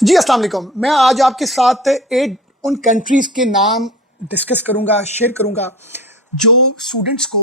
जी अस्सलाम वालेकुम। मैं आज आपके साथ एट उन कंट्रीज़ के नाम डिस्कस करूंगा, शेयर करूंगा जो स्टूडेंट्स को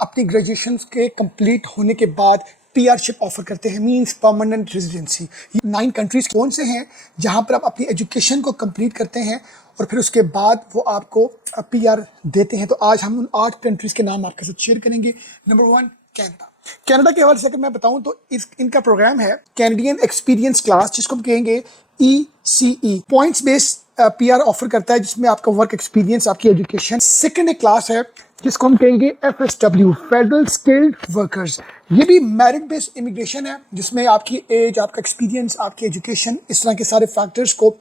अपनी ग्रेजुएशन के कंप्लीट होने के बाद पीआरशिप ऑफर करते हैं, मींस परमानेंट रेजिडेंसी। ये 9 कंट्रीज़ कौन से हैं जहां पर आप अपनी एजुकेशन को कंप्लीट करते हैं और फिर उसके बाद वो आपको पीआर देते हैं। तो आज हम उन 8 कंट्रीज़ के नाम आपके साथ शेयर करेंगे। Number 1, Canada. कनाडा के हवाले से अगर मैं बताऊं तो इनका प्रोग्राम है कैनेडियन एक्सपीरियंस क्लास, जिसको हम कहेंगे ECE। Points based PR offer करता है, जिसमें आपका वर्क एक्सपीरियंस, आपकी एजुकेशन। सेकंड एक क्लास है जिसको हम कहेंगे FSW, फेडरल स्किल्ड वर्कर्स। ये भी मेरिट बेस्ड इमिग्रेशन है, जिसमें आपकी एज, आपका एक्सपीरियंस, आपकी एजुकेशन, इस तरह के सारे फैक्टर्स को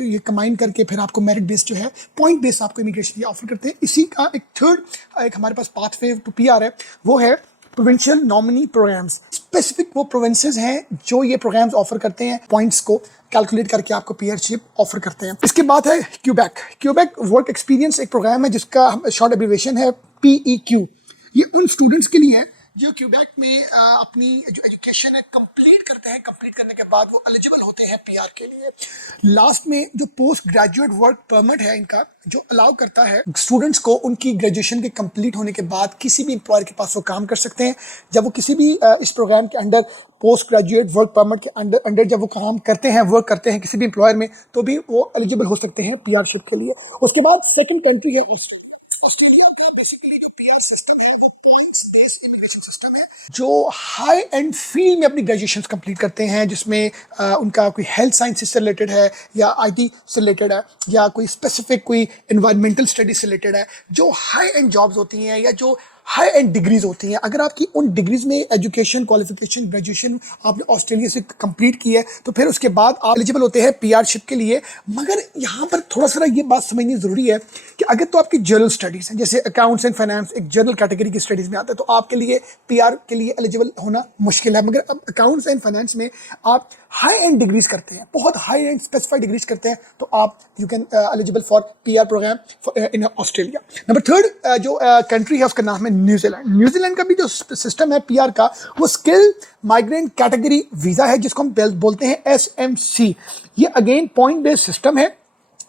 ये कंबाइन करके फिर आपको मेरिट बेस्ड जो है, पॉइंट बेस्ड आपको इमिग्रेशन ये ऑफर करते हैं। इसी का एक थर्ड एक हमारे पास पाथवे टू पीआर है, वो है प्रोविंशियल नॉमिनी प्रोग्राम्स। स्पेसिफिक वो प्रोविंसेस हैं जो ये प्रोग्राम्स ऑफर करते हैं, पॉइंट्स को कैलकुलेट करके आपको पीआरशिप ऑफर करते हैं। इसके बाद है क्यूबेक। क्यूबेक वर्क एक्सपीरियंस एक प्रोग्राम है जिसका शॉर्ट एब्रिविएशन है PEQ। ये उन स्टूडेंट्स के लिए है जो क्यूबेक में अपनी जो एजुकेशन है कंप्लीट करते हैं। कंप्लीट करने के बाद वो एलिजिबल होते हैं पीआर के लिए। लास्ट में जो पोस्ट ग्रेजुएट वर्क परमिट है इनका, जो अलाउ करता है स्टूडेंट्स को उनकी ग्रेजुएशन के कंप्लीट होने के बाद किसी भी एम्प्लॉयर के पास वो काम कर सकते हैं। जब वो किसी भी इस प्रोग्राम के under post graduate work permit के अंडर जब वो काम करते हैं, वर्क करते हैं किसी भी एम्प्लॉयर में, तो भी वो एलिजिबल हो सकते हैं पीआरशिप के लिए। उसके बाद सेकंड कंट्री है ऑस्ट्रेलिया। ऑस्ट्रेलिया का बेसिकली जो पीआर सिस्टम है वो पॉइंट्स बेस्ड इमिग्रेशन सिस्टम है। जो हाई एंड फील्ड में अपनी ग्रेजुएशन कंप्लीट करते हैं, जिसमें उनका कोई हेल्थ साइंसेज से रिलेटेड है या आईटी से रिलेटेड है या कोई स्पेसिफिक कोई एनवायरमेंटल स्टडीज से रिलेटेड है, जो हाई एंड जॉब्स होती हैं या जो हाई एंड डिग्रीज होती हैं। अगर आपकी उन डिग्रीज में एजुकेशन, क्वालिफिकेशन, ग्रेजुएशन आपने ऑस्ट्रेलिया से कंप्लीट की है, तो फिर उसके बाद आप एलिजिबल होते हैं पीआरशिप के लिए। मगर यहाँ पर थोड़ा सा ये बात समझनी ज़रूरी है कि अगर तो आपकी जनरल स्टडीज़ हैं, जैसे अकाउंट्स एंड फाइनेंस एक जनरल कैटेगरी की स्टडीज़ में आता है, तो आपके लिए पीआर के लिए एलिजिबल होना मुश्किल है। मगर अब अकाउंट्स एंड फाइनेंस में आप हाई एंड डिग्रीज करते हैं, बहुत हाई एंड स्पेसिफाइड डिग्रीज करते हैं, तो आप you can eligible for PR programme in Australia. Number third जो कंट्री है उसका नाम है न्यूजीलैंड। न्यूजीलैंड का भी जो सिस्टम है पीआर का, वो स्किल माइग्रेंट कैटेगरी वीज़ा है, जिसको हम बोलते हैं SMC। ये अगेन पॉइंट बेस्ड सिस्टम है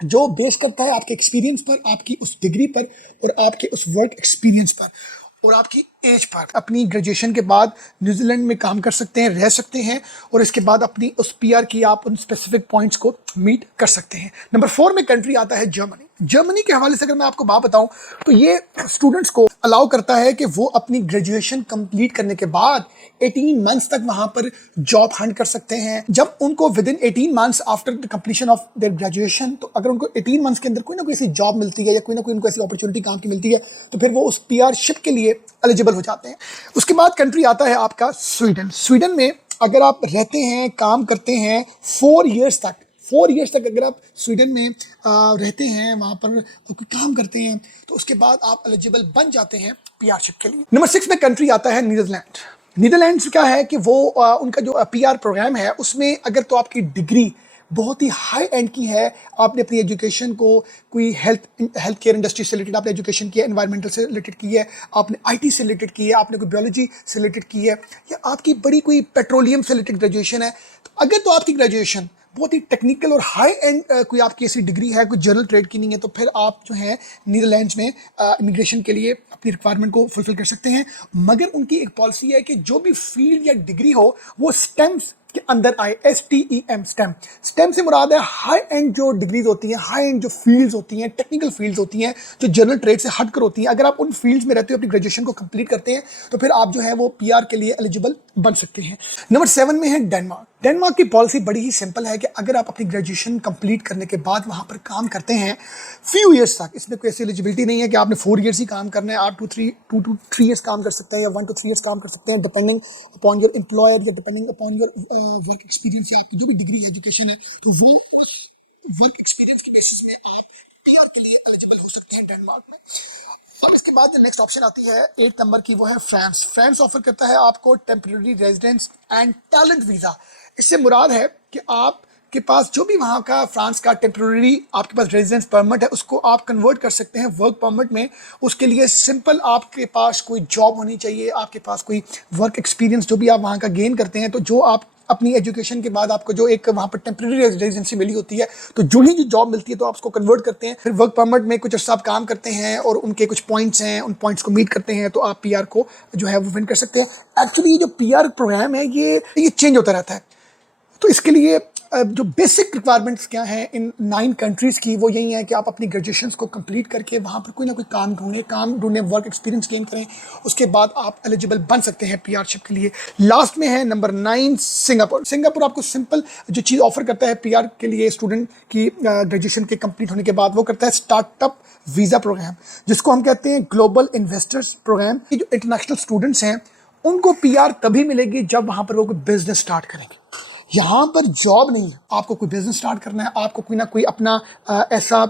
जो बेस करता है आपके एक्सपीरियंस पर, आपकी उस डिग्री पर और आपके उस वर्क एक्सपीरियंस पर और आपकी एज पर। अपनी ग्रेजुएशन के बाद न्यूजीलैंड में काम कर सकते हैं, रह सकते हैं, और इसके बाद अपनी उस पीआर की आप उन स्पेसिफिक पॉइंट्स को मीट कर सकते हैं। नंबर 4 में कंट्री आता है जर्मनी। जर्मनी के हवाले से अगर मैं आपको बात बताऊं तो ये स्टूडेंट्स को अलाउ करता है कि वो अपनी ग्रेजुएशन कंप्लीट करने के बाद 18 मंथ्स तक वहां पर जॉब हंट कर सकते हैं। जब उनको with in 18 months after the completion of their graduation, तो अगर उनको 18 मंथ्स के अंदर कोई ना कोई ऐसी जॉब मिलती है या कोई ना कोई उनको ऐसी अपॉर्चुनिटी काम की मिलती है, तो फिर वो उस पीआरशिप के लिए एलिजिबल हो जाते हैं। उसके बाद कंट्री आता है आपका स्वीडन। स्वीडन में अगर आप रहते हैं, काम करते हैं 4 ईयर्स तक, 4 ईयर्स तक अगर आप स्वीडन में रहते हैं, वहाँ पर कोई काम करते हैं, तो उसके बाद आप एलिजिबल बन जाते हैं पीआरशिप के लिए। नंबर 6 में कंट्री आता है नीदरलैंड। नीदरलैंड्स क्या है कि वो उनका जो पीआर प्रोग्राम है, उसमें अगर तो आपकी डिग्री बहुत ही हाई एंड की है, आपने अपनी एजुकेशन को कोई हेल्थ केयर इंडस्ट्री से रिलेटेड आपने एजुकेशन की है, एनवायरमेंटल से रिलेटेड की है, आपने आईटी से रिलेटेड की है, आपने कोई बायोलॉजी से रिलेटेड की है, या आपकी बड़ी कोई पेट्रोलियम से रिलेटेड ग्रेजुएशन है, तो अगर तो आपकी ग्रेजुएशन बहुत ही टेक्निकल और हाई एंड कोई आपकी ऐसी डिग्री है, कोई जनरल ट्रेड की नहीं है, तो फिर आप जो है नीदरलैंड्स में इमिग्रेशन के लिए अपनी रिक्वायरमेंट को फुलफिल कर सकते हैं। मगर उनकी एक पॉलिसी है कि जो भी फील्ड या डिग्री हो वो स्टेम्स के अंदर आए। STEM, stem. स्टेम से मुराद है हाई एंड जो डिग्रीज होती हैं, हाई एंड जो फील्ड्स होती हैं, टेक्निकल फील्ड्स होती हैं, जो जनरल ट्रेड से हटकर होती हैं। अगर आप उन फील्ड्स में रहते हो, अपनी ग्रेजुएशन को कंप्लीट करते हैं, तो फिर आप जो है वो पीआर के लिए एलिजिबल बन सकते हैं। नंबर 7 में है डेनमार्क। डेनमार्क की पॉलिसी बड़ी ही सिंपल है कि अगर आप अपनी ग्रेजुएशन कंप्लीट करने के बाद वहाँ पर काम करते हैं फ्यू ईयर्स तक, इसमें कोई ऐसी एलिजिबिलिटी नहीं है कि आपने 4 ईयर्स ही काम करना है। आप 2 to 3 ईयर्स काम कर सकते हैं या 1 to 3 ईयर्स काम कर सकते हैं, डिपेंडिंग अपॉन योर एम्प्लॉयर या depending upon your work experience या आपकी जो भी डिग्री एजुकेशन है, तो वो वर्क एक्सपीरियंस के बेसिस पे आप पीआर के लिए एलिजिबल हो सकते हैं डेनमार्क में। और इसके बाद नेक्स्ट ऑप्शन आती है 8 नंबर की, वो है फ्रांस। फ्रांस ऑफर करता है आपको temporary residence and talent visa. इससे मुराद है कि आप के पास जो भी वहाँ का फ्रांस का टेम्पररी आपके पास रेजिडेंस परमिट है, उसको आप कन्वर्ट कर सकते हैं वर्क परमिट में। उसके लिए सिंपल आपके पास कोई जॉब होनी चाहिए, आपके पास कोई वर्क एक्सपीरियंस जो भी आप वहाँ का गेन करते हैं, तो जो आप अपनी एजुकेशन के बाद आपको जो एक वहाँ पर टेम्प्रेरी रेजिडेंसी मिली होती है, तो जो ही जो जॉब मिलती है तो आप उसको कन्वर्ट करते हैं, फिर वर्क परमिट में कुछ अर्सा आप काम करते हैं और उनके कुछ पॉइंट्स हैं, उन पॉइंट्स को मीट करते हैं तो आप पीआर को जो है वो विन कर सकते हैं। एक्चुअली ये जो पीआर प्रोग्राम है ये चेंज होता रहता है। तो इसके लिए जो बेसिक रिक्वायरमेंट्स क्या हैं इन 9 कंट्रीज़ की, वो यही है कि आप अपनी ग्रेजुएशन को कंप्लीट करके वहाँ पर कोई ना कोई काम ढूंढें, वर्क एक्सपीरियंस गेन करें, उसके बाद आप एलिजिबल बन सकते हैं पीआरशिप के लिए। लास्ट में है नंबर 9 सिंगापुर। सिंगापुर आपको सिंपल जो चीज़ ऑफर करता है पीआर के लिए स्टूडेंट की ग्रेजुएशन के कंप्लीट होने के बाद, वो करता है स्टार्टअप वीज़ा प्रोग्राम, जिसको हम कहते हैं ग्लोबल इन्वेस्टर्स प्रोग्राम। कि जो इंटरनेशनल स्टूडेंट्स हैं उनको पीआर तभी मिलेगी जब वहाँ पर वो कोई बिजनेस स्टार्ट करेंगे। यहाँ पर जॉब नहीं है, आपको कोई बिजनेस स्टार्ट करना है, आपको कोई ना कोई अपना ऐसा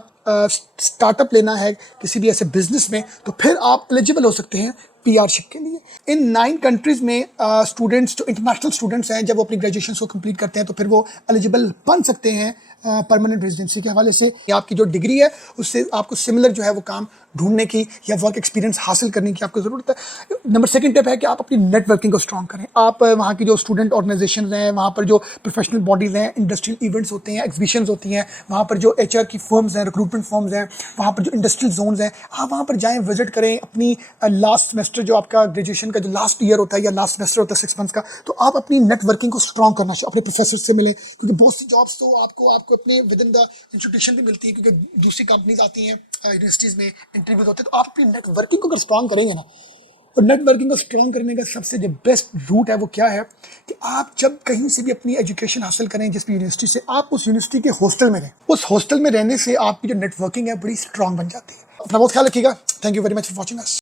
स्टार्टअप लेना है किसी भी ऐसे बिजनेस में, तो फिर आप एलिजिबल हो सकते हैं पीआरशिप के लिए। इन 9 कंट्रीज़ में स्टूडेंट्स जो इंटरनेशनल स्टूडेंट्स हैं, जब वो अपनी ग्रेजुएशन को कंप्लीट करते हैं तो फिर वो एलिजिबल बन सकते हैं परमानेंट रेजिडेंसी के हवाले से। आपकी जो डिग्री है उससे आपको सिमिलर जो है वो काम ढूंढने की या वर्क एक्सपीरियंस हासिल करने की आपको ज़रूरत है। नंबर 2 टिप है कि आप अपनी नेटवर्किंग को स्ट्रॉन्ग करें। आप वहाँ की जो स्टूडेंट ऑर्गेनाइजेशन हैं, वहाँ पर जो प्रोफेशनल बॉडीज़ हैं, इंडस्ट्रियल इवेंट्स होते हैं, एग्जीबिशंस होती हैं, वहाँ पर जो एचआर की फर्म्स हैं, रिक्रूटमेंट फर्म्स हैं, वहाँ पर जो इंडस्ट्रियल जोन्स हैं, आप वहाँ पर जाएँ, विजिट करें। अपनी लास्ट सेमेस्टर जो आपका ग्रेजुएशन का जो लास्ट ईयर होता है या लास्ट सेमेस्टर होता है 6 मंथ्स का, तो आप अपनी नेटवर्किंग को स्ट्रॉन्ग करना चाहिए, अपने प्रोफेसर से मिलें, क्योंकि बहुत सी जॉब्स तो आपको अपने विद इन द इंस्टीट्यूशन भी मिलती है, क्योंकि दूसरी कंपनीज आती हैं, यूनिवर्सिटीज़ में इंटरव्यूज होते हैं। तो आप अपनी नेटवर्किंग को अगर स्ट्रॉन्ग करेंगे ना, और नेटवर्किंग को स्ट्रॉन्ग करने का सबसे जो बेस्ट रूट है वो क्या है कि आप जब कहीं से भी अपनी एजुकेशन हासिल करें जिस भी यूनिवर्सिटी से, आप उस यूनिवर्सिटी के हॉस्टल में रहें। उस हॉस्टल में रहने से आपकी जो नेटवर्किंग है बड़ी स्ट्रॉन्ग बन जाती है। अपना बहुत ख्याल रखिएगा। Thank you very much for watching us.